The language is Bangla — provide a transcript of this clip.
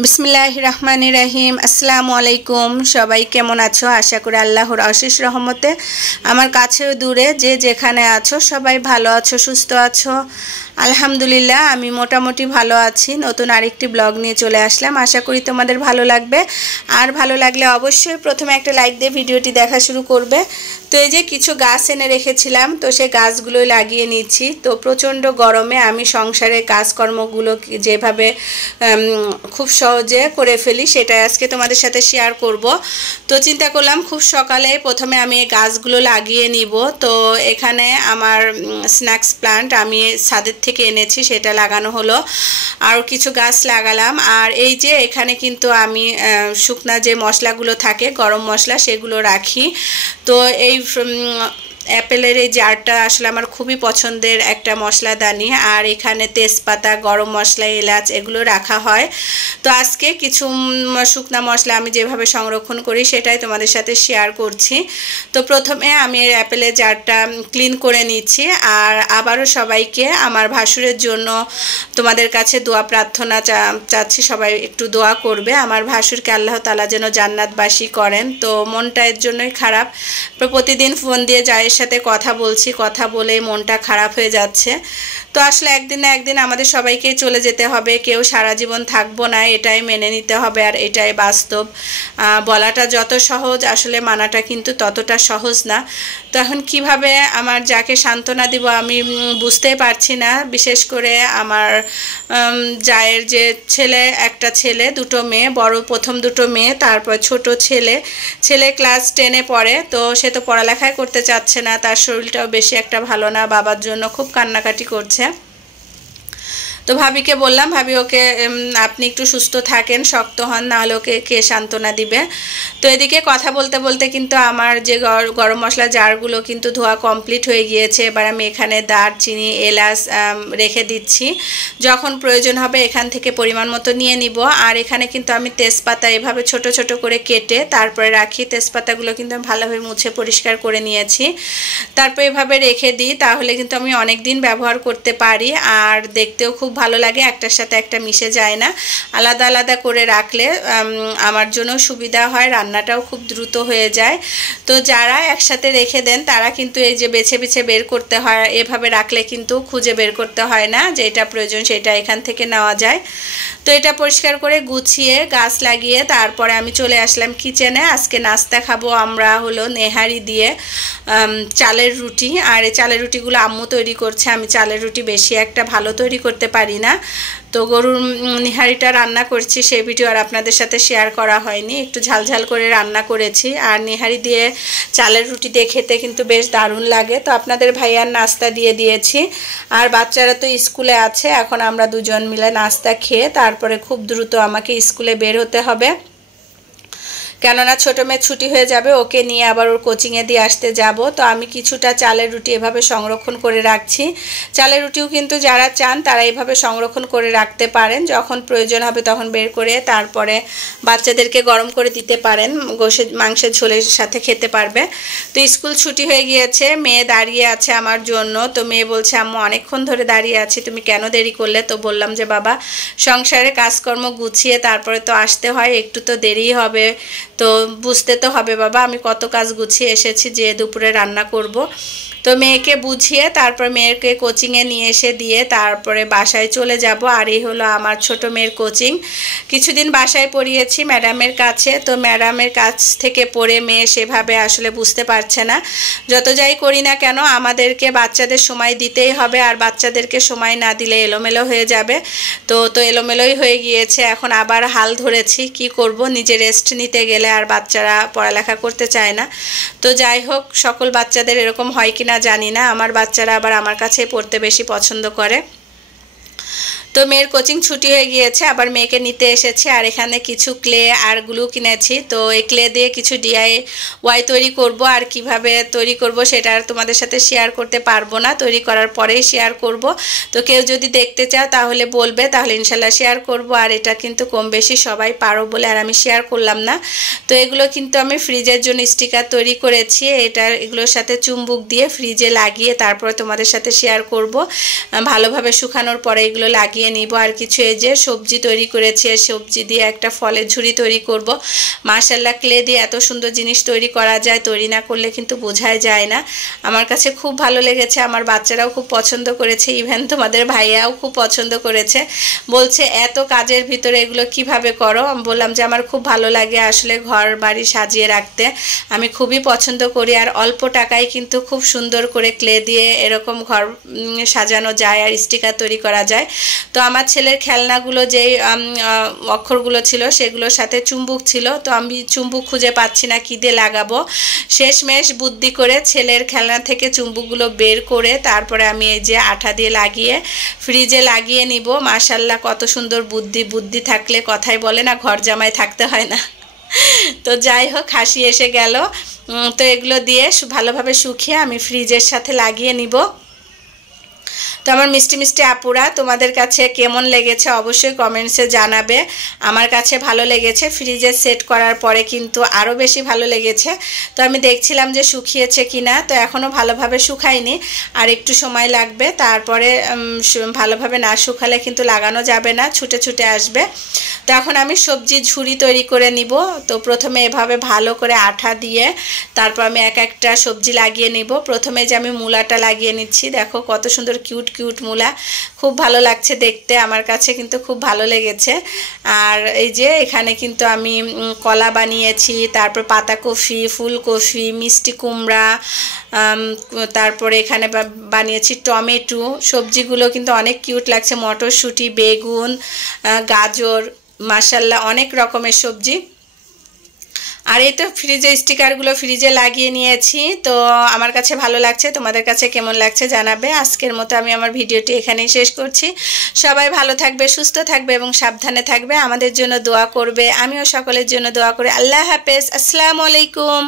बिस्मिल्लाहिर रहमानिर रहीम अस्सलामु आलैकुम सबाई केमन आछो आशा करी आल्लाहर अशेष रहमते आमार काछेও दूरे जे जेखाने आछो सबाई भालो आछो सुस्थ आछो আলহামদুলিল্লাহ আমি মোটামুটি ভালো আছি। নতুন আরেকটি ব্লগ নিয়ে চলে আসলাম, আশা করি তোমাদের ভালো লাগবে। আর ভালো লাগলে অবশ্যই প্রথমে একটা লাইক দিয়ে ভিডিওটি দেখা শুরু করবে। তো এই যে কিছু গাছ এনে রেখেছিলাম, তো সেই গাছগুলোই লাগিয়ে নিচ্ছি। তো প্রচণ্ড গরমে আমি সংসারের কাজকর্মগুলো যেভাবে খুব সহজে করে ফেলি সেটাই আজকে তোমাদের সাথে শেয়ার করব। তো চিন্তা করলাম খুব সকালে প্রথমে আমি এই গাছগুলো লাগিয়ে নিব। তো এখানে আমার স্ন্যাক্স প্লান্ট আমি ছাদের থেকে এনেছি, সেটা লাগানো হলো। আর কিছু গাছ লাগালাম। আর এই যে এখানে কিন্তু আমি শুকনা যে মশলাগুলো থাকে গরম মশলা সেগুলো রাখি। তো এই অ্যাপেলের এই জারটা আসলে আমার খুবই পছন্দের একটা মশলাদানি। আর এখানে তেজপাতা, গরম মশলা, এলাচ এগুলো রাখা হয়। তো আজকে কিছু শুকনা মশলা আমি যেভাবে সংরক্ষণ করি সেটাই তোমাদের সাথে শেয়ার করছি। তো প্রথমে আমি এই অ্যাপেলের জারটা ক্লিন করে নিচ্ছি। আর আবারও সবাইকে আমার ভাসুরের জন্য তোমাদের কাছে দোয়া প্রার্থনা চাচ্ছি, সবাই একটু দোয়া করবে আমার ভাসুরকে আল্লাহ তাআলা যেন জান্নাতবাসী করেন। তো মনটা এর জন্যই খারাপ, প্রতিদিন ফোন দিয়ে যায় সাথে কথা বলছি, কথা বলে মনটা খারাপ হয়ে যাচ্ছে। তো আসলে একদিন না একদিন আমাদের সবাইকেই চলে যেতে হবে, কেউ সারা জীবন থাকবো না, এটাই মেনে নিতে হবে। আর এটাই বাস্তব। বলাটা যত সহজ আসলে মানাটা কিন্তু ততটা সহজ না। তো এখন কিভাবে আমার যাকে সান্ত্বনা দিব আমি বুঝতেই পারছি না। বিশেষ করে আমার জায়ের যে ছেলে, একটা ছেলে, দুটো মেয়ে, বড় প্রথম দুটো মেয়ে, তারপর ছোট ছেলে ক্লাস 10-এ পড়ে। তো সে তো পড়ালেখাই করতে চাচ্ছে না, তার শরীরটাও বেশি একটা ভালো না, বাবার জন্য খুব কান্নাকাটি করছে। তো ভাবিকে বললাম, ভাবি ওকে আপনি একটু সুস্থ থাকেন, শক্ত হন, নাহলে ওকে কে সান্ত্বনা দিবে। তো এদিকে কথা বলতে বলতে কিন্তু আমার যে গরম মশলা জারগুলো কিন্তু ধোয়া কমপ্লিট হয়ে গিয়েছে। এবার আমি এখানে দারচিনি, এলাচ রেখে দিচ্ছি, যখন প্রয়োজন হবে এখান থেকে পরিমাণ মতো নিয়ে নিব। আর এখানে কিন্তু আমি তেজপাতা এভাবে ছোট ছোট করে কেটে তারপরে রাখি। তেজপাতাগুলো কিন্তু আমি ভালোভাবে মুছে পরিষ্কার করে নিয়েছি, তারপর এভাবে রেখে দিই, তাহলে কিন্তু আমি অনেক দিন ব্যবহার করতে পারি। আর দেখতেও খুব ভালো লাগে, একটার সাথে একটা মিশে যায় না। আলাদা আলাদা করে রাখলে আমার জন্য সুবিধা হয়, রান্নাটাও খুব দ্রুত হয়ে যায়। তো যারা একসাথে রেখে দেন তারা কিন্তু এই যে বেছে বেছে বের করতে হয়, এভাবে রাখলে কিন্তু খুঁজে বের করতে হয় না, যেটা প্রয়োজন সেটা এখান থেকে নেওয়া যায়। তো এটা পরিষ্কার করে গুছিয়ে গাছ লাগিয়ে তারপরে আমি চলে আসলাম কিচেনে। আজকে নাস্তা খাবো আমরা হলো নেহারি দিয়ে চালের রুটি। আর এই চালের রুটিগুলো আম্মু তৈরি করছে, আমি চালের রুটি বেশি একটা ভালো তৈরি করতে পারি না। তো গরুর নিহারিটা রান্না করছি, সেই ভিডিও আর আপনাদের সাথে শেয়ার করা হয়নি, একটু ঝালঝাল করে রান্না করেছি। আর নিহারি দিয়ে চালের রুটি দিয়ে খেতে কিন্তু বেশ দারুণ লাগে। তো আপনাদের ভাইয়ার নাস্তা দিয়ে দিয়েছি। আর বাচ্চারা তো স্কুলে আছে, এখন আমরা দুজন মিলে নাস্তা খেয়ে তারপরে খুব দ্রুত আমাকে স্কুলে বের হতে হবে, কেননা ছোটো মেয়ে ছুটি হয়ে যাবে, ওকে নিয়ে আবার ওর কোচিংয়ে দিয়ে আসতে যাব। তো আমি কিছুটা চালের রুটি এভাবে সংরক্ষণ করে রাখছি। চালের রুটিও কিন্তু যারা চান তারা এইভাবে সংরক্ষণ করে রাখতে পারেন, যখন প্রয়োজন হবে তখন বের করে তারপরে বাচ্চাদেরকে গরম করে দিতে পারেন, মাংসের ঝোলের সাথে খেতে পারবে। তো স্কুল ছুটি হয়ে গিয়েছে, মেয়ে দাঁড়িয়ে আছে আমার জন্য। তো মেয়ে বলছে আম্মু অনেকক্ষণ ধরে দাঁড়িয়ে আছি, তুমি কেন দেরি করলে? তো বললাম যে বাবা সংসারে কাজকর্ম গুছিয়ে তারপরে তো আসতে হয়, একটু তো দেরিই হবে, তো বুঝতে তো হবে বাবা আমি কত কাজ গুছিয়ে এসেছি যে দুপুরে রান্না করব। তো মেয়েকে বুঝিয়ে তারপর মেয়েকে কোচিংয়ে নিয়ে এসে দিয়ে তারপরে বাসায় চলে যাব। আর এই হলো আমার ছোট মেয়ের কোচিং। কিছুদিন বাসায় পড়িয়েছি ম্যাডামের কাছে। তো ম্যাডামের কাছ থেকে পড়ে মেয়ে সেভাবে আসলে বুঝতে পারছে না। যত যাই করি না কেন আমাদেরকে বাচ্চাদের সময় দিতেই হবে, আর বাচ্চাদেরকে সময় না দিলে এলোমেলো হয়ে যাবে। তো এলোমেলোই হয়ে গিয়েছে, এখন আবার হাল ধরেছি, কি করব, নিজে রেস্ট নিতে গেলে আর বাচ্চারা পড়ালেখা করতে চায় না। তো যাই হোক, সকল বাচ্চাদের এরকম হয় কিনা জানি না, আমার বাচ্চারা আবার আমার কাছেই পড়তে বেশি পছন্দ করে। তো মেয়ের কোচিং ছুটি হয়ে গিয়েছে, আবার মেয়েকে নিতে এসেছি। আর এখানে কিছু ক্লে আর গ্লু কিনেছি। তো এই ক্লে দিয়ে কিছু DIY তৈরি করব। আর কিভাবে তৈরি করব সেটা আর তোমাদের সাথে শেয়ার করতে পারবো না, তৈরি করার পরেই শেয়ার করব। তো কেউ যদি দেখতে চাও তাহলে বলবে, তাহলে ইনশাল্লাহ শেয়ার করব। আর এটা কিন্তু কম বেশি সবাই পারো বলে আর আমি শেয়ার করলাম না। তো এগুলো কিন্তু আমি ফ্রিজের জন্য স্টিকার তৈরি করেছি, এগুলোর সাথে চুম্বক দিয়ে ফ্রিজে লাগিয়ে তারপরে তোমাদের সাথে শেয়ার করব। ভালোভাবে শুকানোর পরে এগুলো লাগিয়ে লাগিয়ে নিব। আর কিছু এই যে সবজি তৈরি করেছি, সবজি দিয়ে একটা ফলের ঝুড়ি তৈরি করব। মাশাআল্লাহ, ক্লে দিয়ে এত সুন্দর জিনিস তৈরি করা যায়, তৈরি না করলে কিন্তু বোঝাই যায় না। আমার কাছে খুব ভালো লেগেছে, আমার বাচ্চারাও খুব পছন্দ করেছে, ইভেন তোমাদের ভাইয়াও খুব পছন্দ করেছে। বলছে এত কাজের ভিতরে এগুলো কিভাবে করো? আমি বললাম যে আমার খুব ভালো লাগে আসলে ঘর বাড়ি সাজিয়ে রাখতে, আমি খুবই পছন্দ করি। আর অল্প টাকায় কিন্তু খুব সুন্দর করে ক্লে দিয়ে এরকম ঘর সাজানো যায় আর স্টিকার তৈরি করা যায়। তো আমার ছেলের খেলনাগুলো যেই অক্ষরগুলো ছিল সেগুলোর সাথে চুম্বুক ছিল, তো আমি চুম্বুক খুঁজে পাচ্ছি না কী দিয়ে লাগাবো। শেষমেশ বুদ্ধি করে ছেলের খেলনা থেকে চুম্বুকগুলো বের করে তারপরে আমি এই যে আঠা দিয়ে লাগিয়ে ফ্রিজে লাগিয়ে নিব। মাশাআল্লাহ, কত সুন্দর বুদ্ধি! বুদ্ধি থাকলে কথাই বলে না, ঘর জামাই থাকতে হয় না। তো যাই হোক, হাসি এসে গেল। তো এগুলো দিয়ে ভালোভাবে শুকিয়ে আমি ফ্রিজের সাথে লাগিয়ে নিব। তো আমার মিষ্টি মিষ্টি আপুরা, তোমাদের কাছে কেমন লেগেছে অবশ্যই কমেন্টসে জানাবে। আমার কাছে ভালো লেগেছে, ফ্রিজে সেট করার পরে কিন্তু আরও বেশি ভালো লেগেছে। তো আমি দেখছিলাম যে শুকিয়েছে কিনা, তো এখনও ভালোভাবে শুকায়নি, আর একটু সময় লাগবে। তারপরে ভালোভাবে না শুকালে কিন্তু লাগানো যাবে না, ছুটে ছুটে আসবে। তো এখন আমি সবজি ঝুড়ি তৈরি করে নিব। তো প্রথমে এভাবে ভালো করে আঠা দিয়ে তারপর আমি এক একটা সবজি লাগিয়ে নিব। প্রথমে যে আমি মূলাটা লাগিয়ে নিচ্ছি, দেখো কত সুন্দর কিউট কিউট মূলা, খুব ভালো লাগছে দেখতে, আমার কাছে কিন্তু খুব ভালো লেগেছে। আর এই যে এখানে কিন্তু আমি কলা বানিয়েছি, তারপর পাতাকপি, ফুলকপি, মিষ্টি কুমড়া, তারপরে এখানে বানিয়েছি টমেটো। সবজিগুলো কিন্তু অনেক কিউট লাগছে, মটরশুঁটি, বেগুন, গাজর, মাশাআল্লাহ অনেক রকমের সবজি। আর এই তো ফ্রিজে স্টিকারগুলো ফ্রিজে লাগিয়ে নিয়েছি। তো আমার কাছে ভালো লাগছে, তোমাদের কাছে কেমন লাগছে জানাবে। আজকের মতো আমি আমার ভিডিওটি এখানেই শেষ করছি। সবাই ভালো থাকবে, সুস্থ থাকবে এবং সাবধানে থাকবে, আমাদের জন্য দোয়া করবে। আমিও সকলের জন্য দোয়া করি। আল্লাহ হাফেজ, আসসালামু আলাইকুম।